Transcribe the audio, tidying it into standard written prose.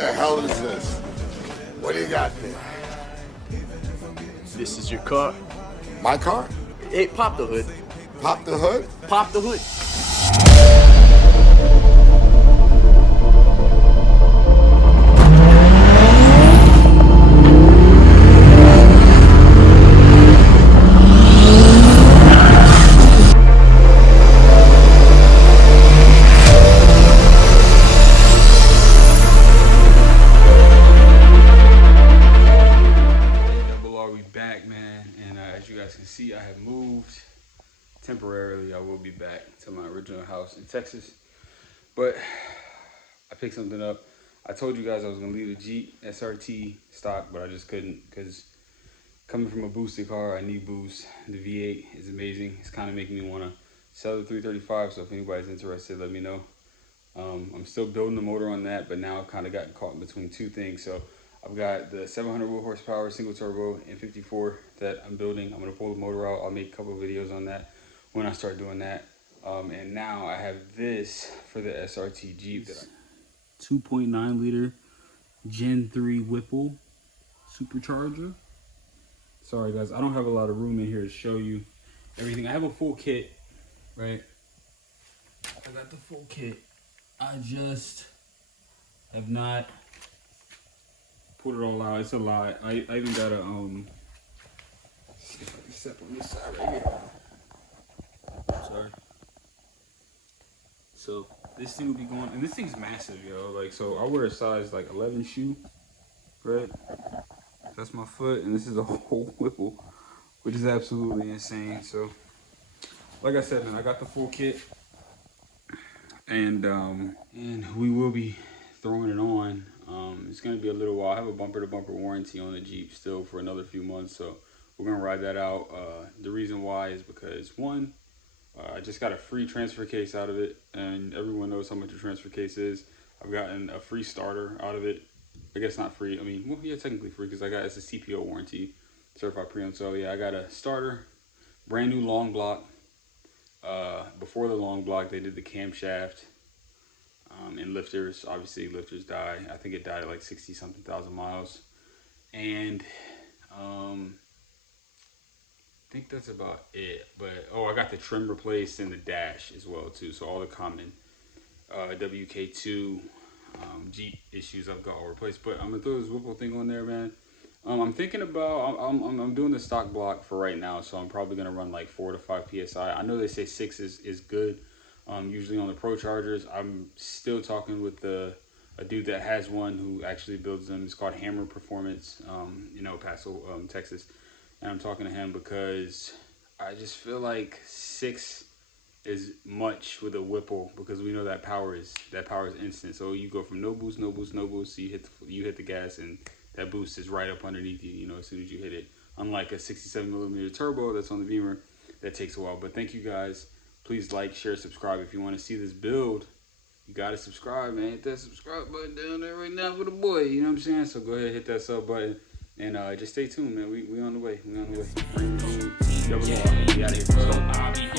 the hell is this? What do you got there? This is your car. My car? Hey, pop the hood. Pop the hood? Pop the hood. See, I have moved temporarily. I will be back to my original house in Texas, but I picked something up. I told you guys I was gonna leave the Jeep SRT stock, but I just couldn't because coming from a boosted car, I need boost. The V8 is amazing. It's kind of making me want to sell the 335. So if anybody's interested, let me know. I'm still building the motor on that, but now I've kind of gotten caught in between two things. So I've got the 700 horsepower single turbo N54 that I'm building. I'm gonna pull the motor out. I'll make a couple of videos on that when I start doing that. And now I have this for the SRT Jeep. 2.9 liter Gen 3 Whipple supercharger. Sorry guys, I don't have a lot of room in here to show you everything. I have a full kit, right? I got the full kit. I just have not put it all out. It's a lot. I even got a see if I can step on this side right here. Sorry. So this thing will be going, and this thing's massive, yo. Like, so I wear a size like 11 shoe, right? That's my foot, and this is a whole Whipple, which is absolutely insane. So, like I said, man, I got the full kit, and we will be throwing it on. It's gonna be a little while. I have a bumper-to-bumper warranty on the Jeep still for another few months, so we're gonna ride that out. The reason why is because one, I just got a free transfer case out of it, and everyone knows how much a transfer case is. I've gotten a free starter out of it. I guess not free. I mean, well, yeah, technically free because it's a CPO warranty, certified pre-owned. So yeah, I got a starter, brand new long block. Before the long block, they did the camshaft. And lifters, obviously lifters die. I think it died at like 60 something thousand miles. And I think that's about it. But oh, I got the trim replaced and the dash as well too. So all the common WK2 Jeep issues I've got all replaced. But I'm gonna throw this Whipple thing on there, man. I'm thinking about I'm doing the stock block for right now, so I'm probably gonna run like 4 to 5 psi. I know they say 6 is good. Usually on the Pro Chargers. I'm still talking with a dude that has one who actually builds them. It's called Hammer Performance, in El Paso, Texas. And I'm talking to him because I just feel like 6 is much with a Whipple because we know that power is instant. So you go from no boost, no boost, no boost. So you hit the gas and that boost is right up underneath you. You know, as soon as you hit it. Unlike a 67mm turbo that's on the Beamer, that takes a while. But thank you guys. Please like, share, subscribe. If you want to see this build, you got to subscribe, man. Hit that subscribe button down there right now for the boy. You know what I'm saying? So go ahead, hit that sub button. And just stay tuned, man. We on the way. We on the way. We out of here. Let's go.